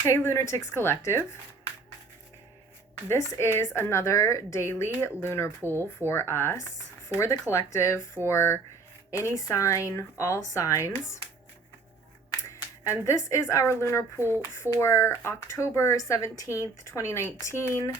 Hey Lunartics Collective. This is another daily lunar pool for us, for the collective, for any sign, all signs. And this is our lunar pool for October 17th, 2019.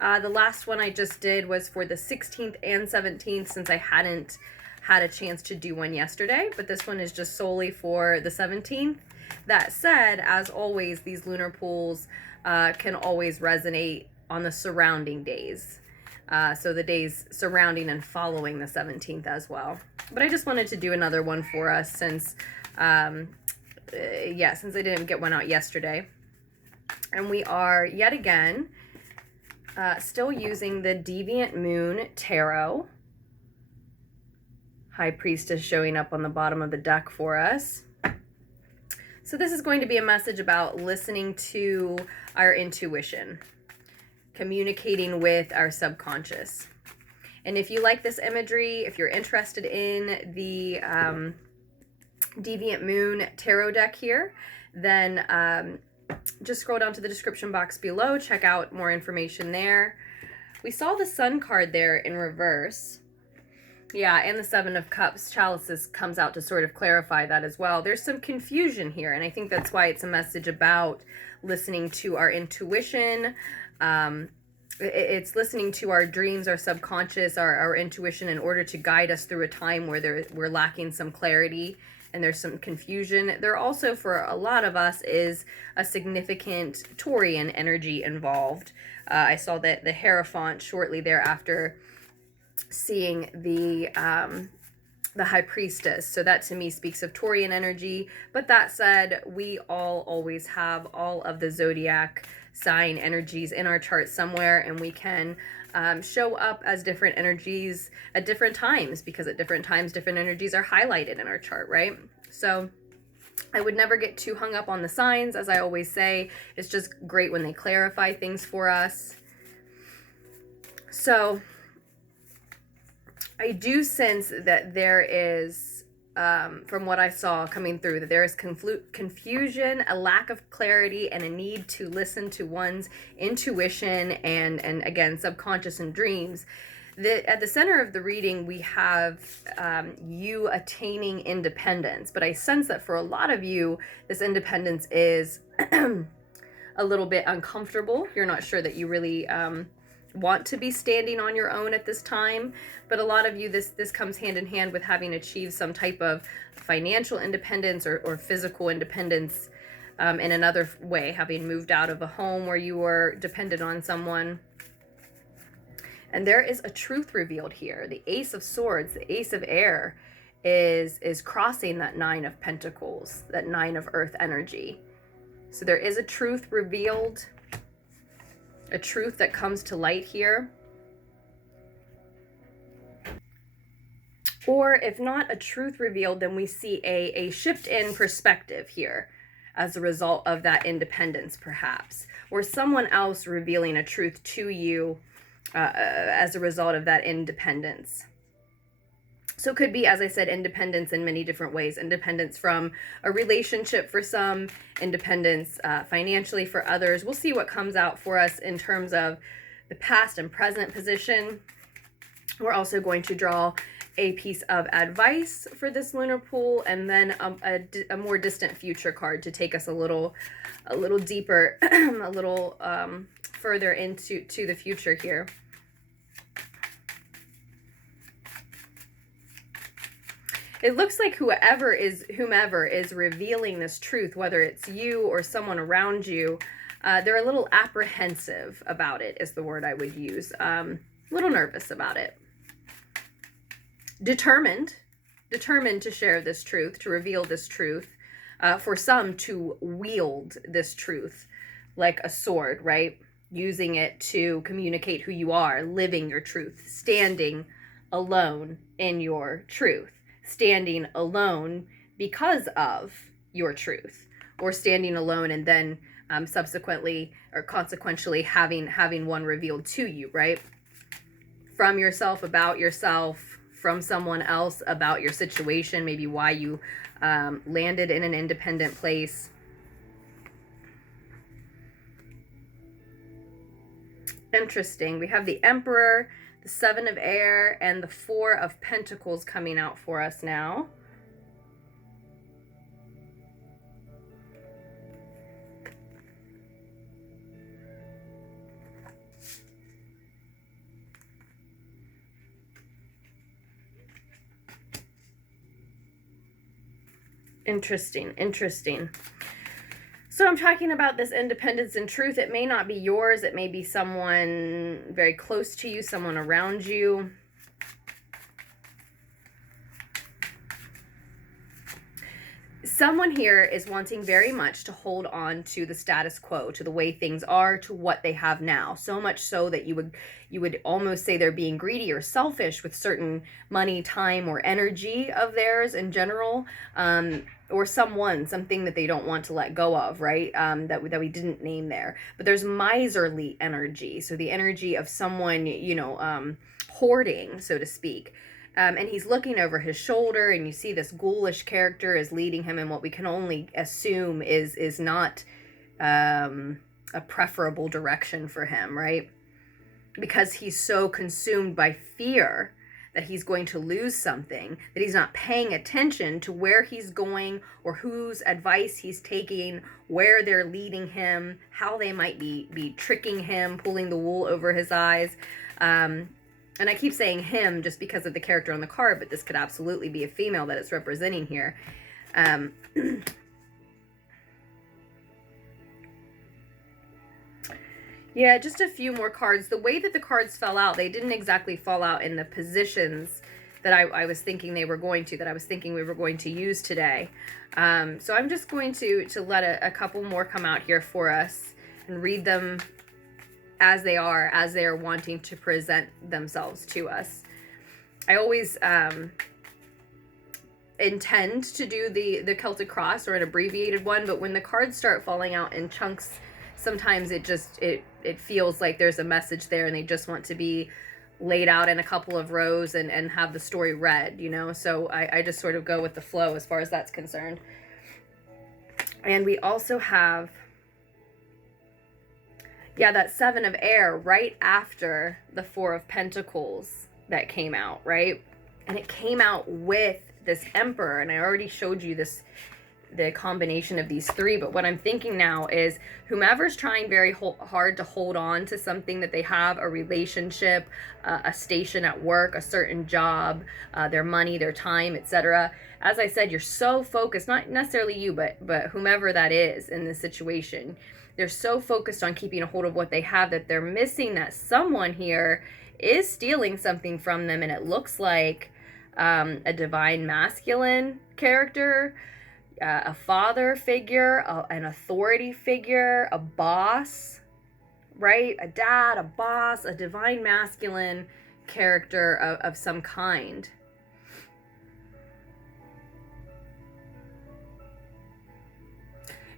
The last one I just did was for the 16th and 17th since I hadn't had a chance to do one yesterday, but this one is just solely for the 17th. That said, as always, these lunar pools can always resonate on the surrounding days. So the days surrounding and following the 17th as well. But I just wanted to do another one for us since, since I didn't get one out yesterday. And we are yet again still using the Deviant Moon Tarot. High Priestess showing up on the bottom of the deck for us. So this is going to be a message about listening to our intuition, communicating with our subconscious. And if you like this imagery, if you're interested in the Deviant Moon Tarot deck here, then just scroll down to the description box below, check out more information there. We saw the Sun card there in reverse. Yeah, and the Seven of Cups, chalices, comes out to sort of clarify that as well. There's some confusion here, and I think that's why it's a message about listening to our intuition. It's listening to our dreams, our subconscious, our intuition in order to guide us through a time where we're lacking some clarity and there's some confusion. There also, for a lot of us, is a significant Taurian energy involved. I saw that the Hierophant shortly thereafter seeing the High Priestess. So that to me speaks of Taurian energy. But that said, we all always have all of the zodiac sign energies in our chart somewhere, and we can show up as different energies at different times, because at different times different energies are highlighted in our chart, right? So I would never get too hung up on the signs. As I always say, it's just great when they clarify things for us. So I do sense that there is, from what I saw coming through, that there is confusion, a lack of clarity, and a need to listen to one's intuition and again, subconscious and dreams. At the center of the reading, we have you attaining independence. But I sense that for a lot of you, this independence is a little bit uncomfortable. You're not sure that you really want to be standing on your own at this time. But a lot of you, this comes hand in hand with having achieved some type of financial independence or physical independence in another way, having moved out of a home where you were dependent on someone. And there is a truth revealed here. The Ace of Swords, the Ace of Air, is crossing that Nine of Pentacles, that Nine of Earth energy. So there is a truth revealed, a truth that comes to light here. Or if not a truth revealed, then we see a shift in perspective here as a result of that independence, perhaps. Or someone else revealing a truth to you as a result of that independence. So it could be, as I said, independence in many different ways. Independence from a relationship for some, independence financially for others. We'll see what comes out for us in terms of the past and present position. We're also going to draw a piece of advice for this lunar pool, and then a more distant future card to take us a little deeper, a little further into the future here. It looks like whomever is revealing this truth, whether it's you or someone around you, they're a little apprehensive about it, is the word I would use. A little nervous about it. Determined to share this truth, to reveal this truth. For some, to wield this truth like a sword, right? Using it to communicate who you are, living your truth, standing alone in your truth. Standing alone because of your truth, or standing alone and then subsequently or consequentially having one revealed to you, right? From yourself, about yourself, from someone else about your situation, maybe why you landed in an independent place. Interesting. We have the Emperor, the Seven of Air, and the Four of Pentacles coming out for us now. Interesting, interesting. So I'm talking about this independence and truth. It may not be yours. It may be someone very close to you, someone around you. Someone here is wanting very much to hold on to the status quo, to the way things are, to what they have now. So much so that you would almost say they're being greedy or selfish with certain money, time, or energy of theirs in general. Or something that they don't want to let go of, right? That we didn't name there. But there's miserly energy. So the energy of someone, you know, hoarding, so to speak. And he's looking over his shoulder, and you see this ghoulish character is leading him in what we can only assume is not a preferable direction for him, right? Because he's so consumed by fear that he's going to lose something, that he's not paying attention to where he's going or whose advice he's taking, where they're leading him, how they might be tricking him, pulling the wool over his eyes. And I keep saying him just because of the character on the card, but this could absolutely be a female that it's representing here. Yeah, just a few more cards. The way that the cards fell out, they didn't exactly fall out in the positions that I was thinking they were going to, that I was thinking we were going to use today. So I'm just going to let a couple more come out here for us and read them as they are wanting to present themselves to us. I always intend to do the Celtic Cross or an abbreviated one, but when the cards start falling out in chunks, sometimes it feels like there's a message there and they just want to be laid out in a couple of rows and have the story read, you know? So I just sort of go with the flow as far as that's concerned. And we also have, yeah, that Seven of Air right after the Four of Pentacles that came out, right? And it came out with this Emperor, and I already showed you this, the combination of these three, but what I'm thinking now is whomever's trying very hard to hold on to something that they have, a relationship, a station at work, a certain job, their money, their time, etc. As I said, you're so focused, not necessarily you, but whomever that is in this situation, they're so focused on keeping a hold of what they have that they're missing that someone here is stealing something from them, and it looks like a divine masculine character, a father figure, an authority figure, a boss, right? A dad, a boss, a divine masculine character of some kind.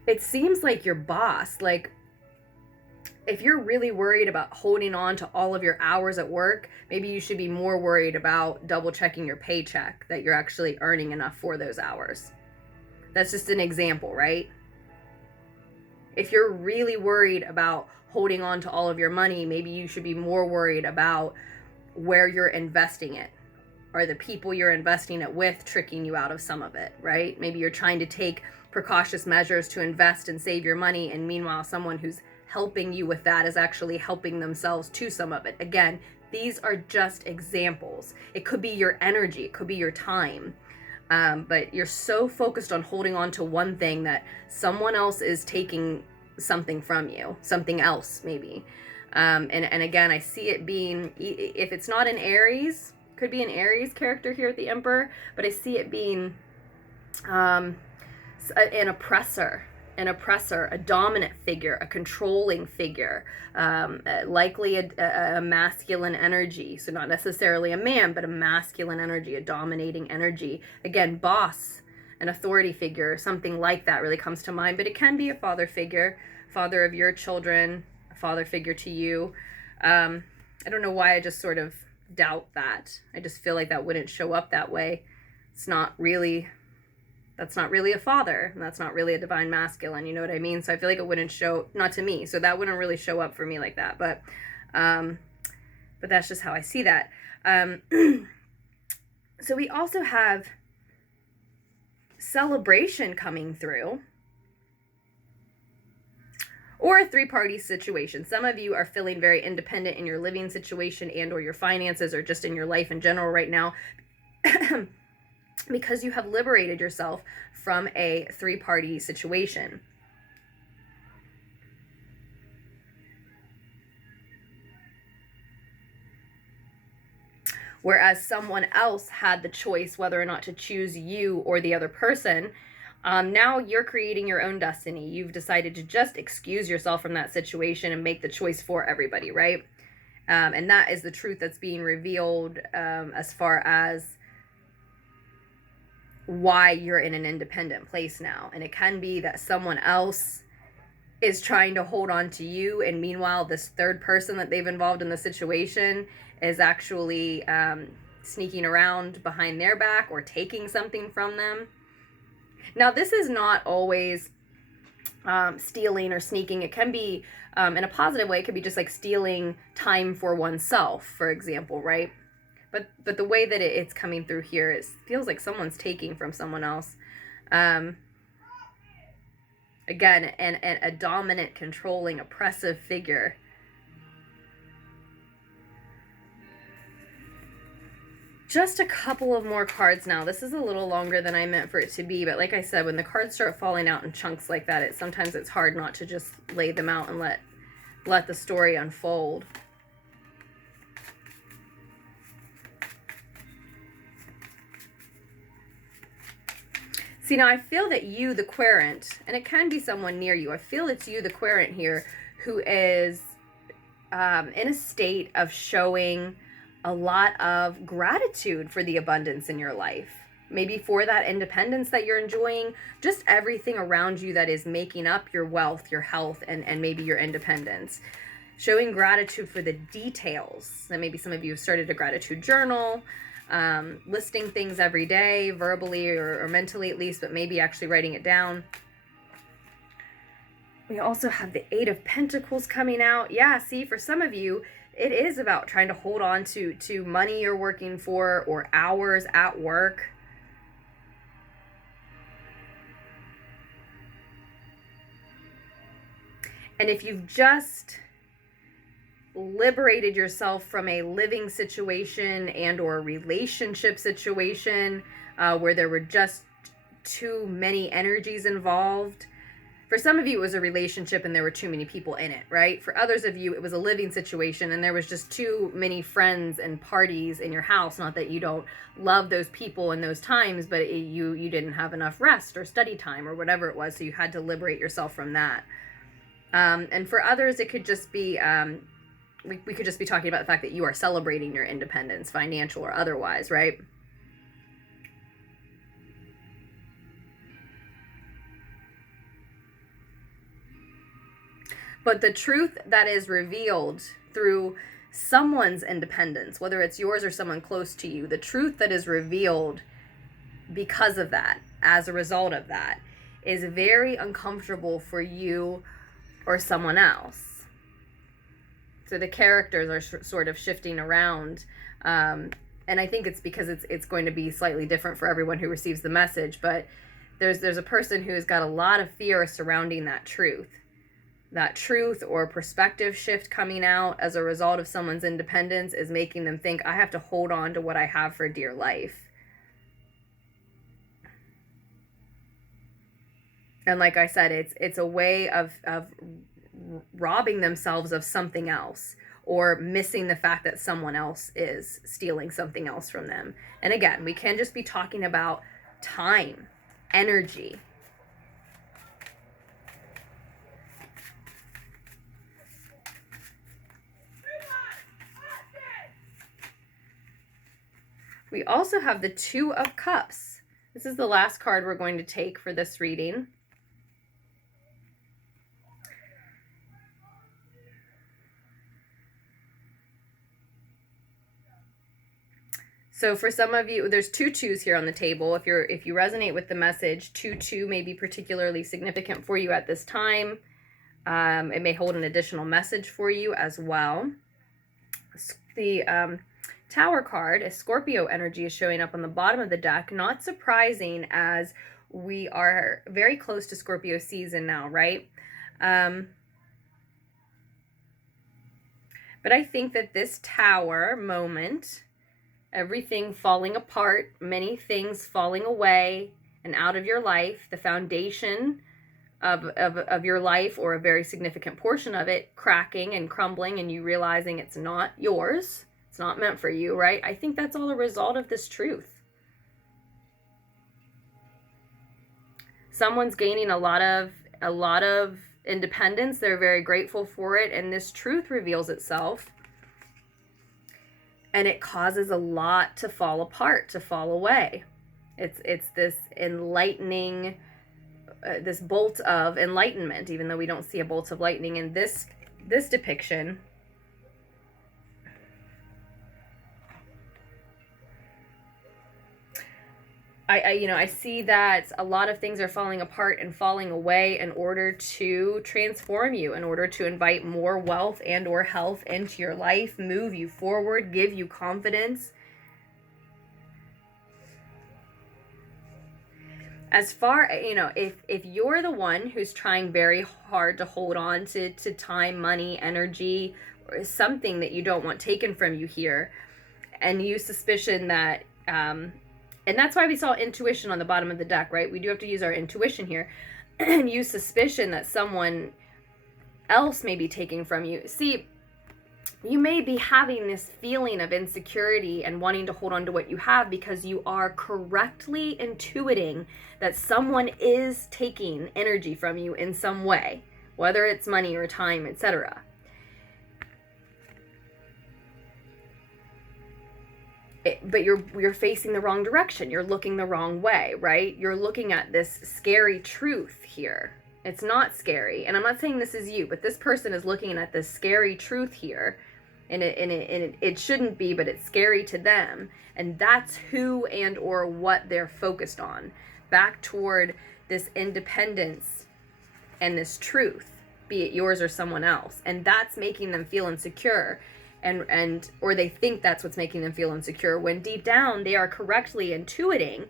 It seems like your boss, like if you're really worried about holding on to all of your hours at work, maybe you should be more worried about double checking your paycheck, that you're actually earning enough for those hours. That's just an example, right? If you're really worried about holding on to all of your money, maybe you should be more worried about where you're investing it. Are the people you're investing it with tricking you out of some of it, right? Maybe you're trying to take precautious measures to invest and save your money, and meanwhile, someone who's helping you with that is actually helping themselves to some of it. Again, these are just examples. It could be your energy, it could be your time. But you're so focused on holding on to one thing that someone else is taking something from you, something else maybe. And again, I see it being, if it's not an Aries, could be an Aries character here at the Emperor, but I see it being an oppressor, a dominant figure, a controlling figure, likely a masculine energy. So not necessarily a man, but a masculine energy, a dominating energy. Again, boss, an authority figure, something like that really comes to mind. But it can be a father figure, father of your children, a father figure to you. I don't know why I just sort of doubt that. I just feel like that wouldn't show up that way. That's not really a father, and that's not really a divine masculine, you know what I mean? So I feel like it wouldn't show, not to me, so that wouldn't really show up for me like that. But But that's just how I see that. So we also have celebration coming through, or a three-party situation. Some of you are feeling very independent in your living situation and or your finances, or just in your life in general right now, because you have liberated yourself from a three-party situation. Whereas someone else had the choice whether or not to choose you or the other person. Now you're creating your own destiny. You've decided to just excuse yourself from that situation and make the choice for everybody, right? And that is the truth that's being revealed as far as why you're in an independent place now. And it can be that someone else is trying to hold on to you, and meanwhile this third person that they've involved in the situation is actually sneaking around behind their back or taking something from them. Now, this is not always stealing or sneaking. It can be, in a positive way, it could be just like stealing time for oneself, for example, right? But the way that it's coming through here, it feels like someone's taking from someone else. Again, and a dominant, controlling, oppressive figure. Just a couple of more cards now. This is a little longer than I meant for it to be, but like I said, when the cards start falling out in chunks like that, sometimes it's hard not to just lay them out and let the story unfold. See, now I feel that you, the querent, and it can be someone near you, I feel it's you, the querent here, who is in a state of showing a lot of gratitude for the abundance in your life. Maybe for that independence that you're enjoying, just everything around you that is making up your wealth, your health, and maybe your independence. Showing gratitude for the details. And maybe some of you have started a gratitude journal, listing things every day, verbally or mentally at least, but maybe actually writing it down. We also have the Eight of Pentacles coming out. Yeah, see, for some of you, it is about trying to hold on to money you're working for or hours at work. And if you've just liberated yourself from a living situation and or relationship situation where there were just too many energies involved, for some of you, it was a relationship and there were too many people in it, right? For others of you, it was a living situation and there was just too many friends and parties in your house. Not that you don't love those people in those times, but you didn't have enough rest or study time or whatever it was, so you had to liberate yourself from that. And for others, it could just be, we could just be talking about the fact that you are celebrating your independence, financial or otherwise, right? But the truth that is revealed through someone's independence, whether it's yours or someone close to you, the truth that is revealed because of that, as a result of that, is very uncomfortable for you or someone else. So the characters are sort of shifting around. And I think it's because it's going to be slightly different for everyone who receives the message. But there's a person who's got a lot of fear surrounding that truth. That truth or perspective shift coming out as a result of someone's independence is making them think, I have to hold on to what I have for dear life. And like I said, it's a way of robbing themselves of something else, or missing the fact that someone else is stealing something else from them. And again, we can just be talking about time, energy. We also have the Two of Cups. This is the last card we're going to take for this reading. So for some of you, there's two twos here on the table. If you resonate with the message, 2-2 may be particularly significant for you at this time. It may hold an additional message for you as well. The Tower card, a Scorpio energy, is showing up on the bottom of the deck. Not surprising, as we are very close to Scorpio season now, right? But I think that this Tower moment, everything falling apart, many things falling away and out of your life, the foundation of your life, or a very significant portion of it, cracking and crumbling, and you realizing it's not yours, it's not meant for you, right? I think that's all a result of this truth. Someone's gaining a lot of independence. They're very grateful for it, and this truth reveals itself, and it causes a lot to fall apart, to fall away. It's this enlightening, this bolt of enlightenment, even though we don't see a bolt of lightning in this depiction. I see that a lot of things are falling apart and falling away in order to transform you, in order to invite more wealth and or health into your life, move you forward, give you confidence. As far, if you're the one who's trying very hard to hold on to time, money, energy, or something that you don't want taken from you here, and you suspicion that, and that's why we saw intuition on the bottom of the deck, right? We do have to use our intuition here. And you suspicion that someone else may be taking from you. See, you may be having this feeling of insecurity and wanting to hold on to what you have because you are correctly intuiting that someone is taking energy from you in some way, whether it's money or time, etc. But you're facing the wrong direction. You're looking the wrong way, right? You're looking at this scary truth here. It's not scary. And I'm not saying this is you, but this person is looking at this scary truth here. And it shouldn't be, but it's scary to them. And that's who and or what they're focused on. Back toward this independence and this truth, be it yours or someone else. And that's making them feel insecure. Or they think that's what's making them feel insecure, when deep down they are correctly intuiting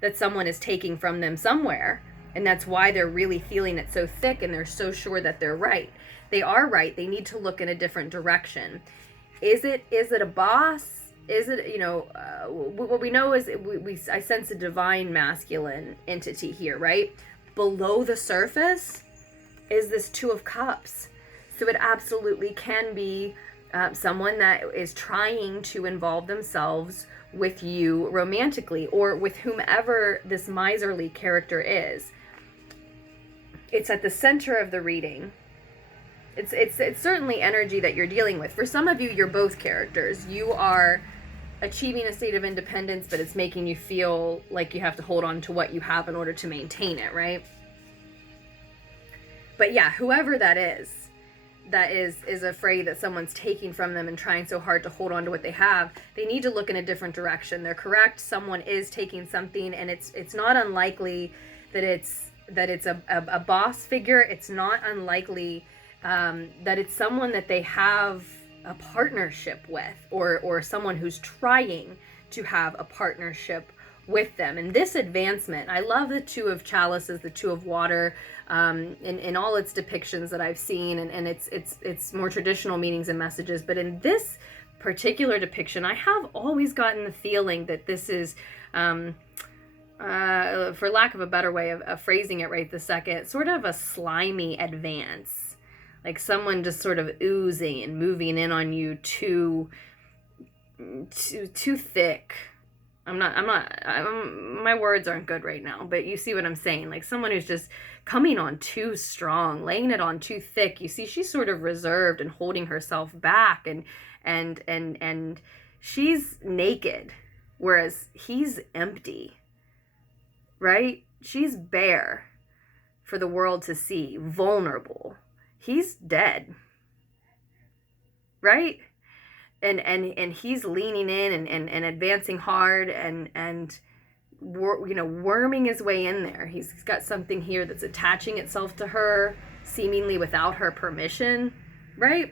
that someone is taking from them somewhere, and that's why they're really feeling it so thick, and they're so sure that they're right. They are right. They need to look in a different direction. Is it a boss? Is it, what we know is I sense a divine masculine entity here, right? Below the surface is this Two of Cups. So it absolutely can be someone that is trying to involve themselves with you romantically, or with whomever this miserly character is. It's at the center of the reading. It's certainly energy that you're dealing with. For some of you, you're both characters. You are achieving a state of independence, but it's making you feel like you have to hold on to what you have in order to maintain it, right? But yeah, whoever that is afraid that someone's taking from them and trying so hard to hold on to what they have, they need to look in a different direction. They're correct. Someone is taking something, and it's not unlikely that it's a boss figure. It's not unlikely that it's someone that they have a partnership with, or someone who's trying to have a partnership with them. And this advancement, I love the Two of Chalices, the Two of Water, in all its depictions that I've seen, and it's more traditional meanings and messages. But in this particular depiction, I have always gotten the feeling that this is, for lack of a better way of phrasing it right this second, sort of a slimy advance. Like someone just sort of oozing and moving in on you too thick. My words aren't good right now, but you see what I'm saying. Like someone who's just coming on too strong, laying it on too thick. You see, she's sort of reserved and holding herself back, and she's naked, whereas he's empty, right? She's bare for the world to see, vulnerable. He's dead, right? And he's leaning in and advancing hard and worming his way in there. He's got something here that's attaching itself to her, seemingly without her permission, right?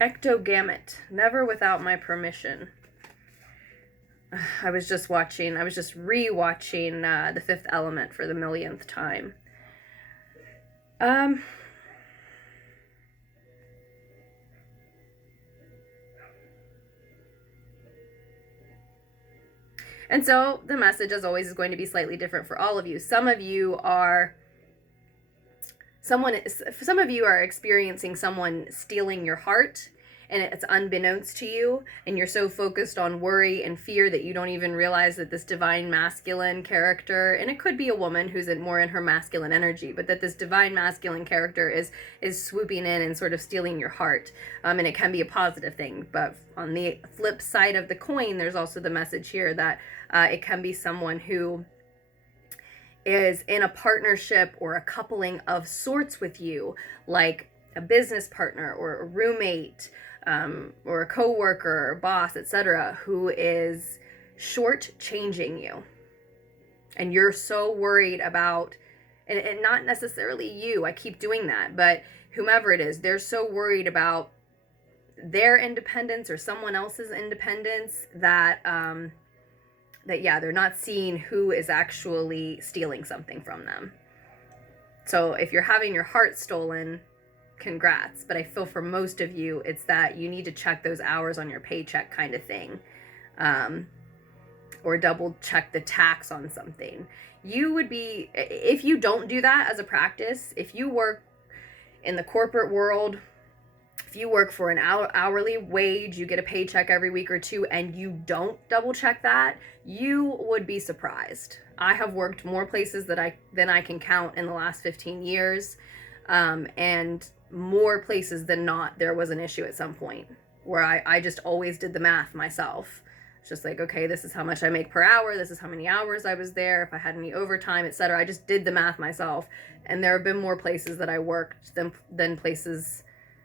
Ectogamete, never without my permission. I was just re-watching The Fifth Element for the millionth time. And so the message, as always, is going to be slightly different for all of you. Some of you are experiencing someone stealing your heart, and it's unbeknownst to you, and you're so focused on worry and fear that you don't even realize that this divine masculine character, and it could be a woman who's more in her masculine energy, but that this divine masculine character is swooping in and sort of stealing your heart. And it can be a positive thing, but on the flip side of the coin, there's also the message here that it can be someone who is in a partnership or a coupling of sorts with you, like a business partner or a roommate, or a co-worker or boss, etc., who is short-changing you. And you're so worried about, and not necessarily you, I keep doing that, but whomever it is, they're so worried about their independence or someone else's independence that they're not seeing who is actually stealing something from them. So if you're having your heart stolen, congrats. But I feel for most of you, it's that you need to check those hours on your paycheck kind of thing. Or double check the tax on something. You would be, if you don't do that as a practice, if you work in the corporate world, if you work for an hourly wage, you get a paycheck every week or two, and you don't double check that, you would be surprised. I have worked more places than I can count in the last 15 years. And more places than not, there was an issue at some point where I just always did the math myself. It's just like, okay, this is how much I make per hour. This is how many hours I was there. If I had any overtime, etc. I just did the math myself. And there have been more places that I worked than places.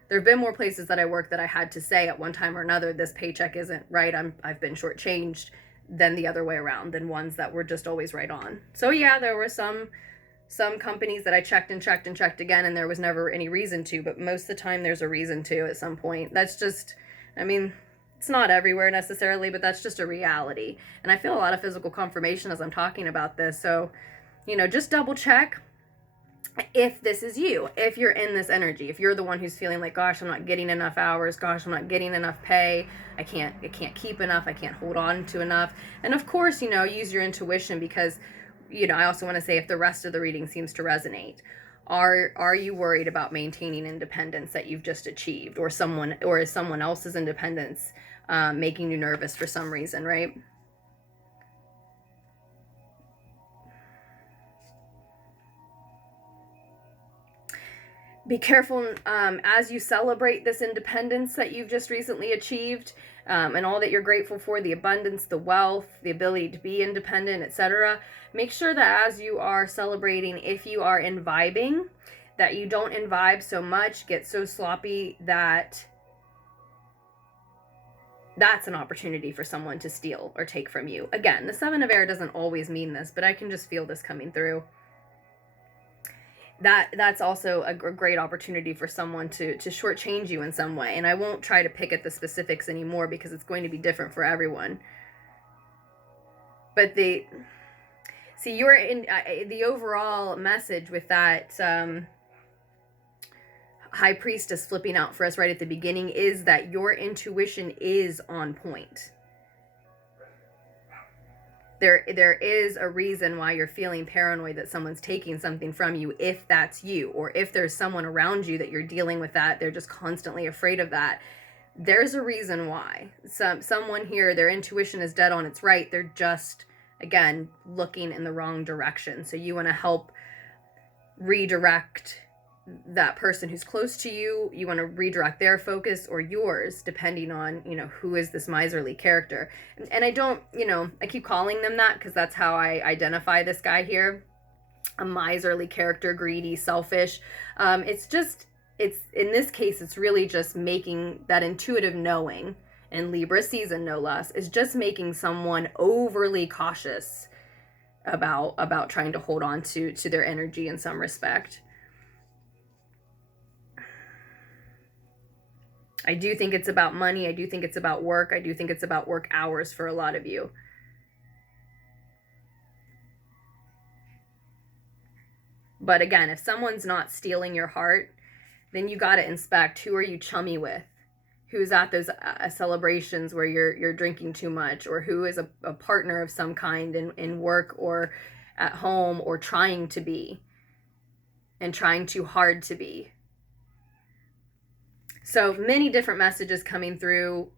There have been more places that I worked that I had to say at one time or another, this paycheck isn't right. I've been shortchanged, than the other way around, than ones that were just always right on. So yeah, there were some companies that I checked and checked and checked again, and there was never any reason to, but most of the time there's a reason to at some point. That's just, I mean, it's not everywhere necessarily, but that's just a reality. And I feel a lot of physical confirmation as I'm talking about this. So, just double check if this is you, if you're in this energy, if you're the one who's feeling like, gosh, I'm not getting enough hours, gosh, I'm not getting enough pay, I can't keep enough, I can't hold on to enough. And of course, use your intuition, because I also want to say, if the rest of the reading seems to resonate, are you worried about maintaining independence that you've just achieved, or is someone else's independence making you nervous for some reason, right? Be careful as you celebrate this independence that you've just recently achieved, and all that you're grateful for, the abundance, the wealth, the ability to be independent, etc. Make sure that as you are celebrating, if you are imbibing, that you don't imbibe so much, get so sloppy that that's an opportunity for someone to steal or take from you. Again, the Seven of Air doesn't always mean this, but I can just feel this coming through. That's also a great opportunity for someone to shortchange you in some way. And I won't try to pick at the specifics anymore, because it's going to be different for everyone. But you're in the overall message with that High Priestess flipping out for us right at the beginning is that your intuition is on point. There is a reason why you're feeling paranoid that someone's taking something from you, if that's you, or if there's someone around you that you're dealing with that they're just constantly afraid of that. There's a reason why. Someone here, their intuition is dead on, it's right. They're just, again, looking in the wrong direction. So you want to help redirect that person who's close to you. You want to redirect their focus or yours, depending on, who is this miserly character. And I don't, I keep calling them that because that's how I identify this guy here. A miserly character, greedy, selfish. It's in this case, it's really just making that intuitive knowing, and Libra season no less, is just making someone overly cautious about trying to hold on to their energy in some respect. I do think it's about money. I do think it's about work. I do think it's about work hours for a lot of you. But again, if someone's not stealing your heart, then you got to inspect, who are you chummy with? Who's at those celebrations where you're drinking too much, or who is a partner of some kind in work or at home, or trying to be and trying too hard to be. So many different messages coming through.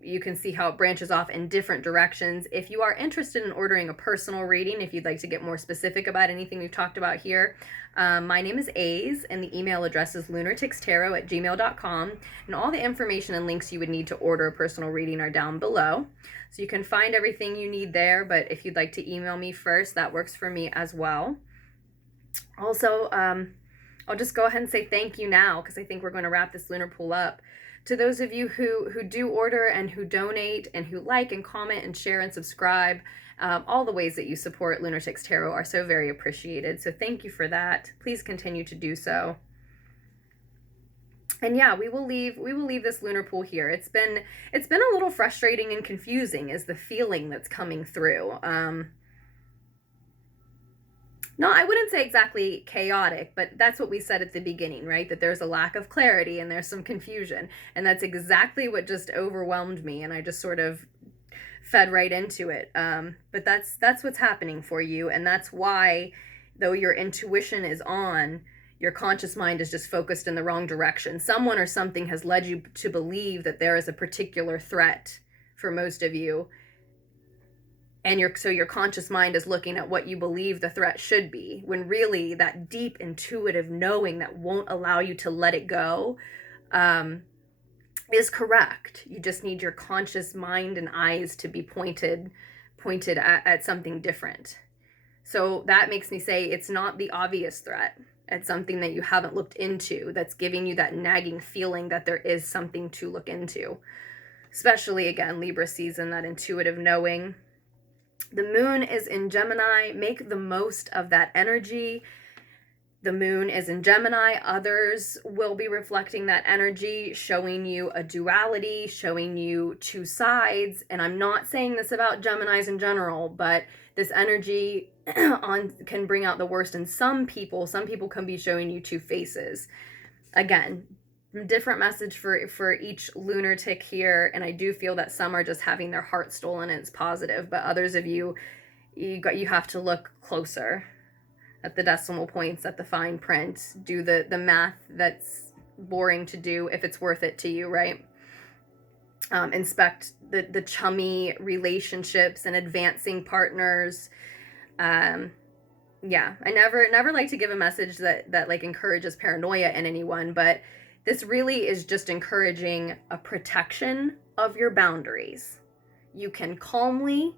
You can see how it branches off in different directions. If you are interested in ordering a personal reading, if you'd like to get more specific about anything we've talked about here, my name is Aze, and the email address is LunarticksTarot@gmail.com, and all the information and links you would need to order a personal reading are down below. So you can find everything you need there, but if you'd like to email me first, that works for me as well. Also, I'll just go ahead and say thank you now, because I think we're going to wrap this Lunar Pull up. To those of you who do order and who donate and who like and comment and share and subscribe, all the ways that you support Lunartics Tarot are so very appreciated. So thank you for that. Please continue to do so. And yeah, we will leave this Lunar Pull here. It's been a little frustrating and confusing, is the feeling that's coming through. No, I wouldn't say exactly chaotic, but that's what we said at the beginning, right? That there's a lack of clarity and there's some confusion. And that's exactly what just overwhelmed me, and I just sort of fed right into it. But that's what's happening for you, and that's why, though your intuition is on, your conscious mind is just focused in the wrong direction. Someone or something has led you to believe that there is a particular threat for most of you. And so your conscious mind is looking at what you believe the threat should be, when really that deep intuitive knowing that won't allow you to let it go is correct. You just need your conscious mind and eyes to be pointed at something different. So that makes me say it's not the obvious threat. It's something that you haven't looked into that's giving you that nagging feeling that there is something to look into. Especially, again, Libra season, that intuitive knowing. The moon is in Gemini. Make the most of that energy. The moon is in Gemini. Others will be reflecting that energy, showing you a duality, showing you two sides. And I'm not saying this about Geminis in general, but this energy can bring out the worst in some people. Some people can be showing you two faces. Again, different message for each lunatic here, and I do feel that some are just having their heart stolen and it's positive, but others of you have to look closer at the decimal points, at the fine print, do the math that's boring to do if it's worth it to you, right? Inspect the chummy relationships and advancing partners. Yeah, I never like to give a message that like encourages paranoia in anyone, but this really is just encouraging a protection of your boundaries. You can calmly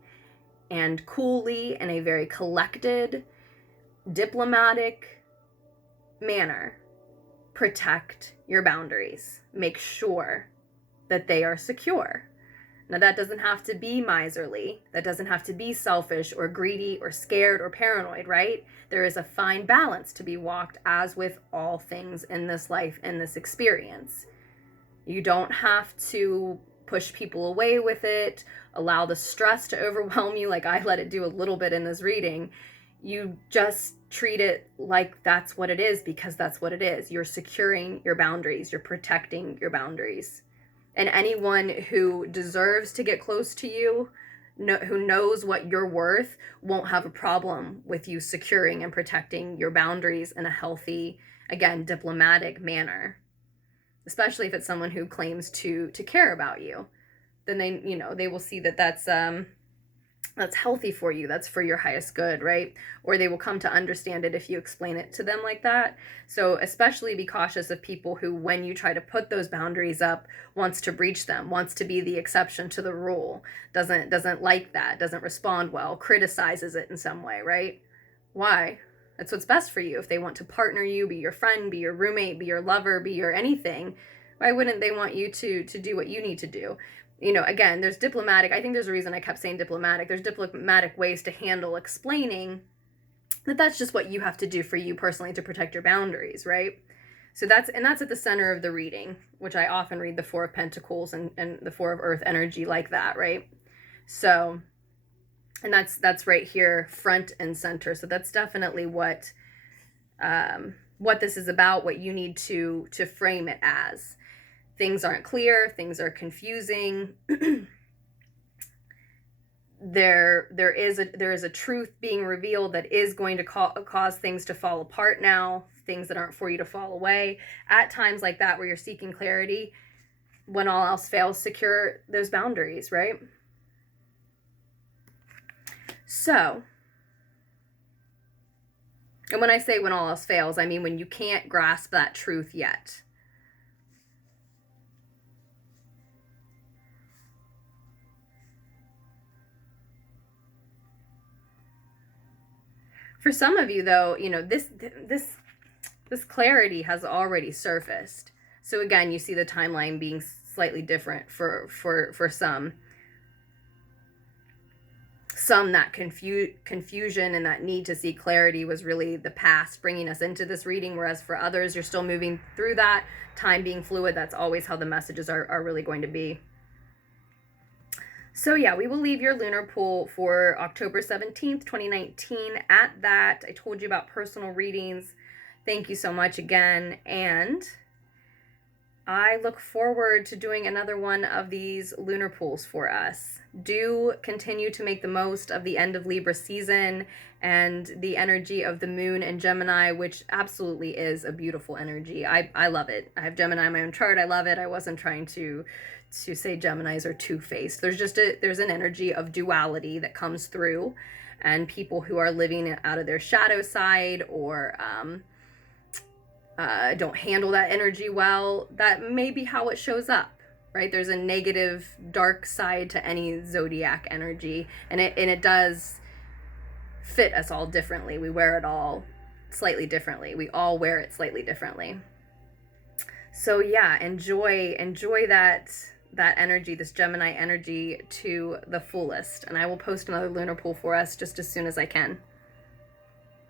and coolly, in a very collected, diplomatic manner, protect your boundaries. Make sure that they are secure. Now, that doesn't have to be miserly. That doesn't have to be selfish or greedy or scared or paranoid, right? There is a fine balance to be walked, as with all things in this life, in this experience. You don't have to push people away with it, allow the stress to overwhelm you like I let it do a little bit in this reading. You just treat it like that's what it is, because that's what it is. You're securing your boundaries. You're protecting your boundaries. And anyone who deserves to get close to you, who knows what you're worth, won't have a problem with you securing and protecting your boundaries in a healthy, again, diplomatic manner. Especially if it's someone who claims to care about you. Then they will see that that's healthy for you. That's for your highest good, right? Or they will come to understand it if you explain it to them like that. So especially be cautious of people who, when you try to put those boundaries up, wants to breach them, wants to be the exception to the rule, doesn't like that, doesn't respond well, criticizes it in some way, right? Why? That's what's best for you. If they want to partner you, be your friend, be your roommate, be your lover, be your anything, why wouldn't they want you to do what you need to do? Again, there's diplomatic, I think there's a reason I kept saying diplomatic. There's diplomatic ways to handle explaining that that's just what you have to do for you personally to protect your boundaries, right? So that's at the center of the reading, which I often read the Four of Pentacles and the Four of Earth energy like that, right? So, and that's right here, front and center. So that's definitely what this is about, what you need to frame it as. Things aren't clear, things are confusing. There is a truth being revealed that is going to cause things to fall apart now, things that aren't for you to fall away. At times like that where you're seeking clarity, when all else fails, secure those boundaries, right? So, and when I say when all else fails, I mean when you can't grasp that truth yet. For some of you, though, you know, this clarity has already surfaced. So again, you see the timeline being slightly different for some. Some, that confusion and that need to see clarity was really the past bringing us into this reading, whereas for others, you're still moving through that. Time being fluid, that's always how the messages are really going to be. So yeah, we will leave your lunar pull for October 17th, 2019 at that. I told you about personal readings. Thank you so much again. And I look forward to doing another one of these lunar pulls for us. Do continue to make the most of the end of Libra season and the energy of the moon and Gemini, which absolutely is a beautiful energy. I love it. I have Gemini in my own chart. I love it. I wasn't trying to say Geminis are two-faced. There's an energy of duality that comes through, and people who are living out of their shadow side or don't handle that energy well, that may be how it shows up, right? There's a negative, dark side to any zodiac energy, and it does fit us all differently. We wear it all slightly differently. We all wear it slightly differently. So yeah, enjoy that energy, this Gemini energy, to the fullest. And I will post another lunar pull for us just as soon as I can.